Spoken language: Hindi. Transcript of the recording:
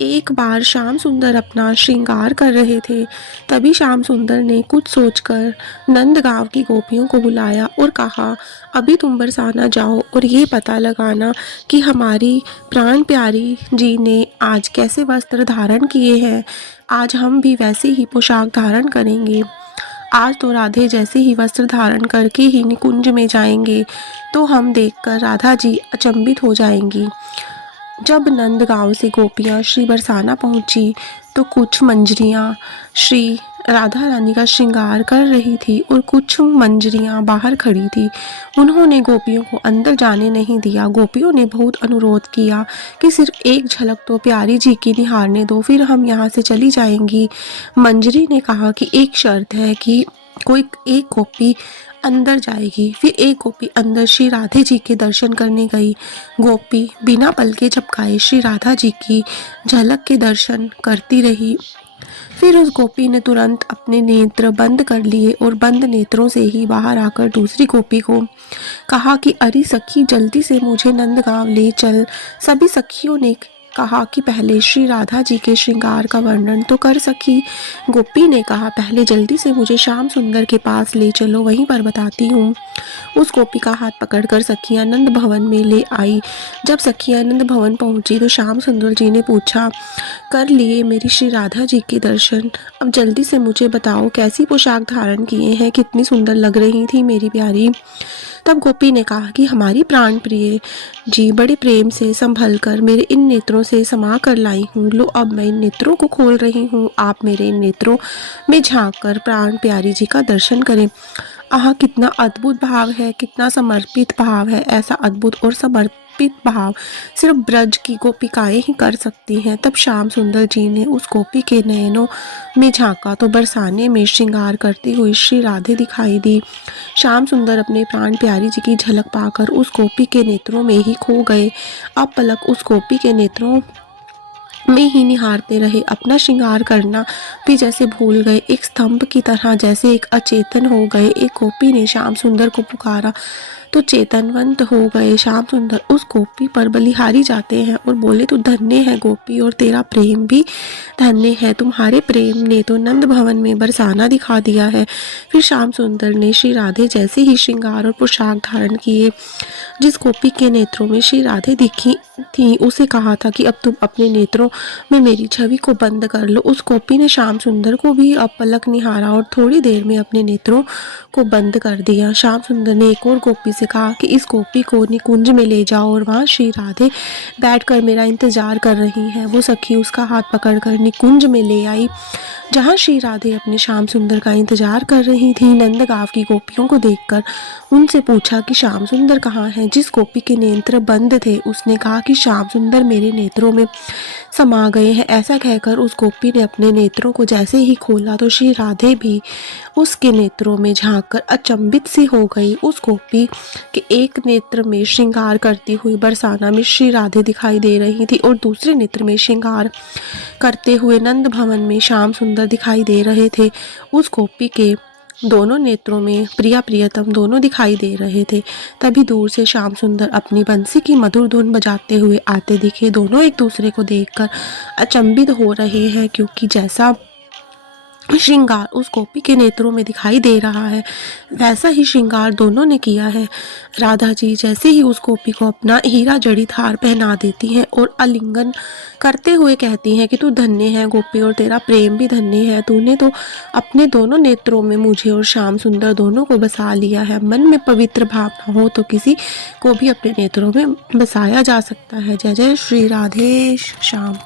एक बार श्याम सुंदर अपना श्रृंगार कर रहे थे। तभी श्याम सुंदर ने कुछ सोचकर नंदगांव की गोपियों को बुलाया और कहा, अभी तुम बरसाना जाओ और ये पता लगाना कि हमारी प्राण प्यारी जी ने आज कैसे वस्त्र धारण किए हैं। आज हम भी वैसे ही पोशाक धारण करेंगे। आज तो राधे जैसे ही वस्त्र धारण करके ही निकुंज में जाएंगे तो हम देखकर राधा जी अचंभित हो जाएंगी। जब नंदगांव से गोपियां श्री बरसाना पहुंची तो कुछ मंजरियां श्री राधा रानी का श्रृंगार कर रही थी और कुछ मंजरियां बाहर खड़ी थी। उन्होंने गोपियों को अंदर जाने नहीं दिया। गोपियों ने बहुत अनुरोध किया कि सिर्फ एक झलक तो प्यारी जी की निहारने दो, फिर हम यहाँ से चली जाएंगी। मंजरी ने कहा कि एक शर्त है कि कोई एक गोपी अंदर जाएगी। फिर एक गोपी अंदर श्री राधे जी के दर्शन करने गई। गोपी बिना पलके झपकाए श्री राधा जी की झलक के दर्शन करती रही। फिर उस गोपी ने तुरंत अपने नेत्र बंद कर लिए और बंद नेत्रों से ही बाहर आकर दूसरी गोपी को कहा कि अरे सखी, जल्दी से मुझे नंदगांव ले चल। सभी सखियों ने कहा कि पहले श्री राधा जी के श्रृंगार का वर्णन तो कर सकी। गोपी ने कहा, पहले जल्दी से मुझे श्याम सुंदर के पास ले चलो, वहीं पर बताती हूँ। उस गोपी का हाथ पकड़कर सखियां नंद भवन में ले आई। जब सखियां नंद भवन पहुंची तो श्याम सुंदर जी ने पूछा, कर लिए मेरी श्री राधा जी के दर्शन? अब जल्दी से मुझे बताओ कैसी पोशाक धारण किए हैं, कितनी सुंदर लग रही थी मेरी प्यारी। तब गोपी ने कहा कि हमारी प्राण प्रिय जी बड़े प्रेम से संभल कर मेरे इन नेत्रों से समा कर लाई हूँ। लो, अब मैं इन नेत्रों को खोल रही हूँ। आप मेरे इन नेत्रों में झांक कर प्राण प्यारी जी का दर्शन करें। आह, कितना अद्भुत भाव है, कितना समर्पित भाव है। ऐसा अद्भुत और समर्पित भाव सिर्फ ब्रज की गोपिकाएं ही कर सकती हैं। तब श्याम सुंदर जी ने उस गोपी के नयनों में झांका तो बरसाने में श्रृंगार करती हुई श्री राधे दिखाई दी। श्याम सुंदर अपने प्राण प्यारी जी की झलक पाकर उस गोपी के नेत्रों में ही खो गए। अब पलक उस गोपी के नेत्रों में ही निहारते रहे। अपना श्रृंगार करना भी जैसे भूल गए, एक स्तंभ की तरह जैसे एक अचेतन हो गए। एक गोपी ने श्याम सुंदर को पुकारा तो चेतनवंत हो गए। श्याम सुंदर उस गोपी पर बलिहारी जाते हैं और बोले, तू धन्य है गोपी और तेरा प्रेम भी धन्य है। तुम्हारे प्रेम ने तो नंद भवन में बरसाना दिखा दिया है। फिर श्याम सुंदर ने श्री राधे जैसे ही श्रृंगार और पोशाक धारण किए। जिस गोपी के नेत्रों में श्री राधे दिखी थी उसे कहा था कि अब तुम अपने नेत्रों में मेरी छवि को बंद कर लो। उस गोपी ने श्याम सुंदर को भी अब पलक निहारा और थोड़ी देर में अपने नेत्रों को बंद कर दिया। श्याम सुंदर ने एक और गोपी से कहा कि इस गोपी को निकुंज में ले जाओ और वहाँ श्री राधे बैठकर मेरा इंतजार कर रही हैं। वो सखी उसका हाथ पकड़कर निकुंज में ले आई जहाँ श्री राधे अपने श्याम सुंदर का इंतजार कर रही थी। नंदगांव की गोपियों को देखकर उनसे पूछा कि श्याम सुंदर कहाँ हैं। जिस गोपी के नेत्र बंद थे उसने कहा कि श्याम सुंदर मेरे नेत्रों में समा गए हैं। ऐसा कहकर उस गोपी ने अपने नेत्रों को जैसे ही खोला तो श्री राधे भी उसके नेत्रों में झांककर अचंभित सी हो गई। उस गोपी के एक नेत्र में श्रृंगार करती हुई बरसाना में श्री राधे दिखाई दे रही थी और दूसरे नेत्र में श्रृंगार करते हुए नंद भवन में श्याम सुंदर दिखाई दे रहे थे। उस गोपी के दोनों नेत्रों में प्रिया प्रियतम दोनों दिखाई दे रहे थे। तभी दूर से श्याम सुंदर अपनी बंसी की मधुर धुन बजाते हुए आते दिखे। दोनों एक दूसरे को देखकर अचंभित हो रहे हैं क्योंकि जैसा श्रृंगार उस गोपी के नेत्रों में दिखाई दे रहा है वैसा ही श्रृंगार दोनों ने किया है। राधा जी जैसे ही उस गोपी को अपना हीरा जड़ित हार पहना देती हैं और आलिंगन करते हुए कहती हैं कि तू धन्य है गोपी और तेरा प्रेम भी धन्य है। तूने तो अपने दोनों नेत्रों में मुझे और श्याम सुंदर दोनों को बसा लिया है। मन में पवित्र भावना हो तो किसी को भी अपने नेत्रों में बसाया जा सकता है। जय जय श्री राधे श्याम।